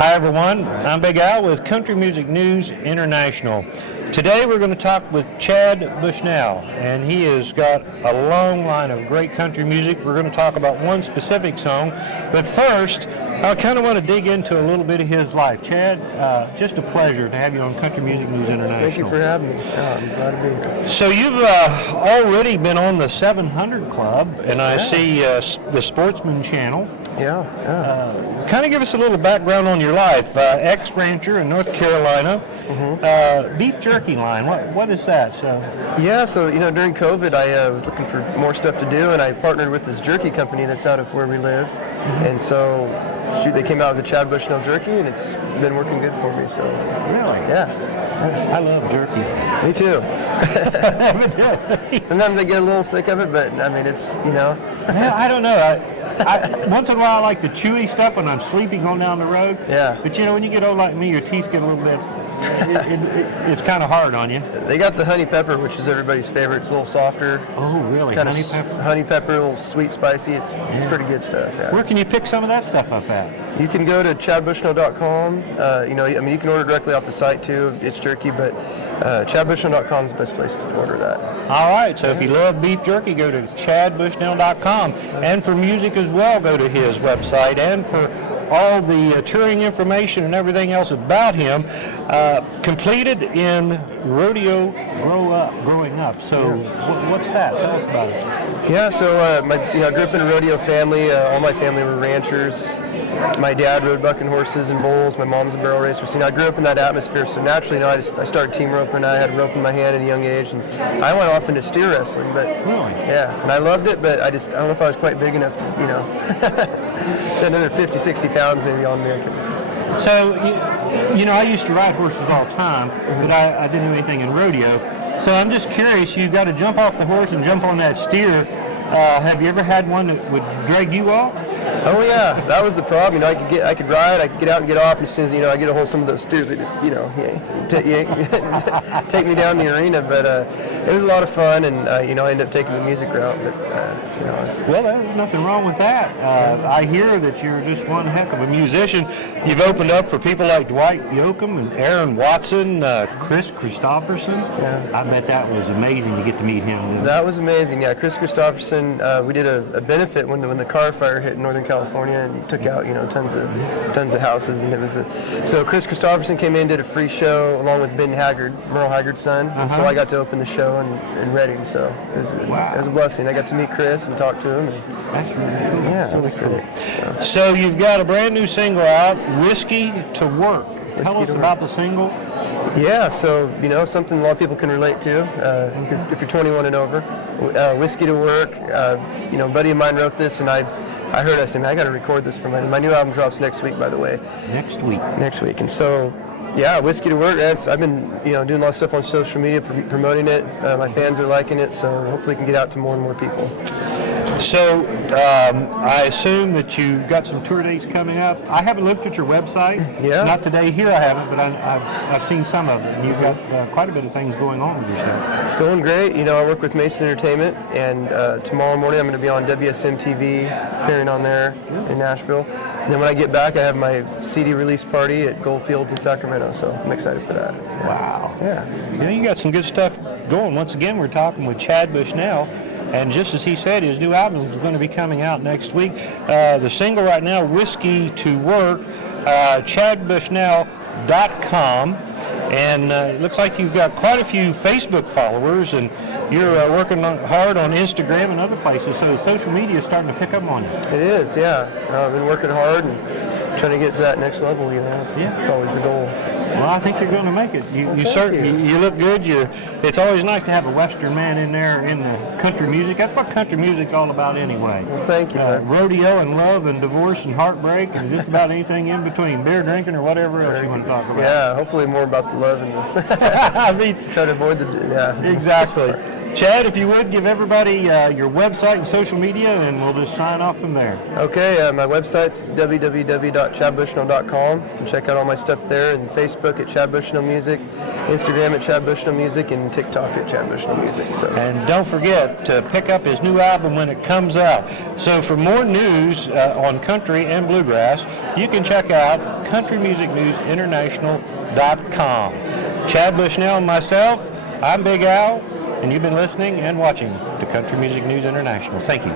Hi everyone, I'm Big Al with Country Music News International. Today we're going to talk with Chad Bushnell, and he has got a long line of great country music. We're going to talk about one specific song, but first I kind of want to dig into a little bit of his life. Chad, just a pleasure to have you on Country Music News International. Thank you for having me. I'm glad to be here. So you've already been on the 700 Club, and I see the Sportsman Channel. Yeah. Kind of give us a little background on your life. Ex-rancher in North Carolina. Beef jerky line, what is that? So during COVID, I was looking for more stuff to do, and I partnered with this jerky company that's out of where we live. And so, they came out with the Chad Bushnell jerky, and it's been working good for me. So really, yeah, I love jerky. Me too. Sometimes I get a little sick of it, but I mean, it's Yeah, I don't know. Once in a while, I like the chewy stuff when I'm sleepy going down the road. Yeah. But when you get old like me, your teeth get a little bit. It's kind of hard on you. They got the honey pepper, which is everybody's favorite. It's a little softer. Oh, really? Honey pepper? Honey pepper, a little sweet, spicy. It's pretty good stuff. Yeah. Where can you pick some of that stuff up at? You can go to chadbushnell.com. You can order directly off the site too. It's jerky, but chadbushnell.com is the best place to order that. All right. So if you love beef jerky, go to chadbushnell.com. And for music as well, go to his website. And for all the touring information and everything else about him, completed in rodeo growing up. So what's that? Tell us about it. Yeah, so I grew up in a rodeo family. All my family were ranchers. My dad rode bucking horses and bulls. My mom's a barrel racer. So I grew up in that atmosphere. So naturally, I started team roping. I had a rope in my hand at a young age, and I went off into steer wrestling. But really, yeah, and I loved it. But I don't know if I was quite big enough to, another 50, 60 pounds maybe on me. So, I used to ride horses all the time, but I didn't do anything in rodeo. So I'm just curious, you've got to jump off the horse and jump on that steer. Have you ever had one that would drag you off? Oh yeah, that was the problem. I could ride, I could get out and get off, and as soon as I get a hold of some of those steers, they just take me down the arena. But it was a lot of fun, and I ended up taking the music route. But well, there's nothing wrong with that. I hear that you're just one heck of a musician. You've opened up for people like Dwight Yoakam and Aaron Watson, Kris Kristofferson. Yeah. I bet that was amazing to get to meet him. That was amazing. Yeah, Kris Kristofferson. We did a benefit when the car fire hit in Northern California and took out tons of houses, and it was so Kris Kristofferson came in, did a free show along with Ben Haggard, Merle Haggard's son, and so I got to open the show in Reading. So it was a blessing. I got to meet Kris and talk to him. That's really cool. Yeah, it was cool. So you've got a brand new single out, "Whiskey to Work." Tell us about the single. Yeah, so something a lot of people can relate to if you're 21 and over. "Whiskey to Work." A buddy of mine wrote this, and I heard us, and I got to record this for my new album drops next week, by the way. Next week. And so, yeah, "Whiskey to Work." I've been doing a lot of stuff on social media, promoting it. My fans are liking it, so hopefully it can get out to more and more people. So I assume that you've got some tour dates coming up. I haven't looked at your website. Yeah. Not today here, I haven't, but I've seen some of it. And you've got quite a bit of things going on with your show. It's going great. I work with Mason Entertainment, and tomorrow morning I'm going to be on WSM-TV, appearing on there in Nashville. And then when I get back, I have my CD release party at Goldfields in Sacramento, so I'm excited for that. Yeah. Wow. Yeah. You got some good stuff going. Once again, we're talking with Chad Bushnell. And just as he said, his new album is going to be coming out next week. The single right now, "Whiskey to Work," chadbushnell.com. And it looks like you've got quite a few Facebook followers, and you're working hard on Instagram and other places. So social media is starting to pick up on you. It is, yeah. I've been working hard and trying to get to that next level. It's always the goal. Well, I think you're going to make it. You look good. It's always nice to have a Western man in there in the country music. That's what country music's all about anyway. Well, thank you. Rodeo and love and divorce and heartbreak and just about anything in between, beer drinking or whatever else you want to talk about. Yeah, hopefully more about the love and try to avoid the Exactly. Chad, if you would, give everybody your website and social media, and we'll just sign off from there. Okay, my website's www.chadbushnell.com. You can check out all my stuff there, and Facebook at Chad Bushnell Music, Instagram at Chad Bushnell Music, and TikTok at Chad Bushnell Music. So. And don't forget to pick up his new album when it comes out. So for more news on country and bluegrass, you can check out countrymusicnewsinternational.com. Chad Bushnell and myself, I'm Big Al, and you've been listening and watching the Country Music News International. Thank you.